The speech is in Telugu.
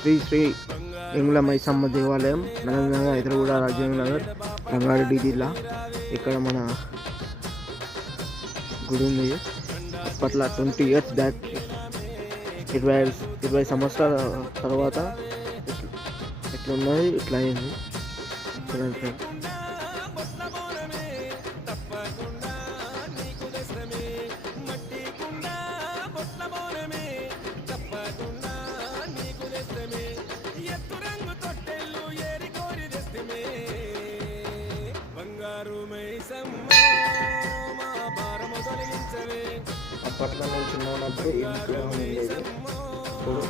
శ్రీ శ్రీ ఎంగుల మైసమ్మ దేవాలయం, నగర్ హైదరాబాద్ రాజేంద్ర నగర్, రంగారెడ్డి జిల్లా. ఇక్కడ మన గుడి ఉంది. అప్పట్లో 20 years బ్యాక్, 20 సంవత్సరాల తర్వాత ఇట్లున్నది, ఇట్లా అయింది. చూడండి ఫ్రెండ్స్. అప్పట్లో నుంచి ఉన్నప్పుడు ఇంట్లో ఉండేది. ఇప్పుడు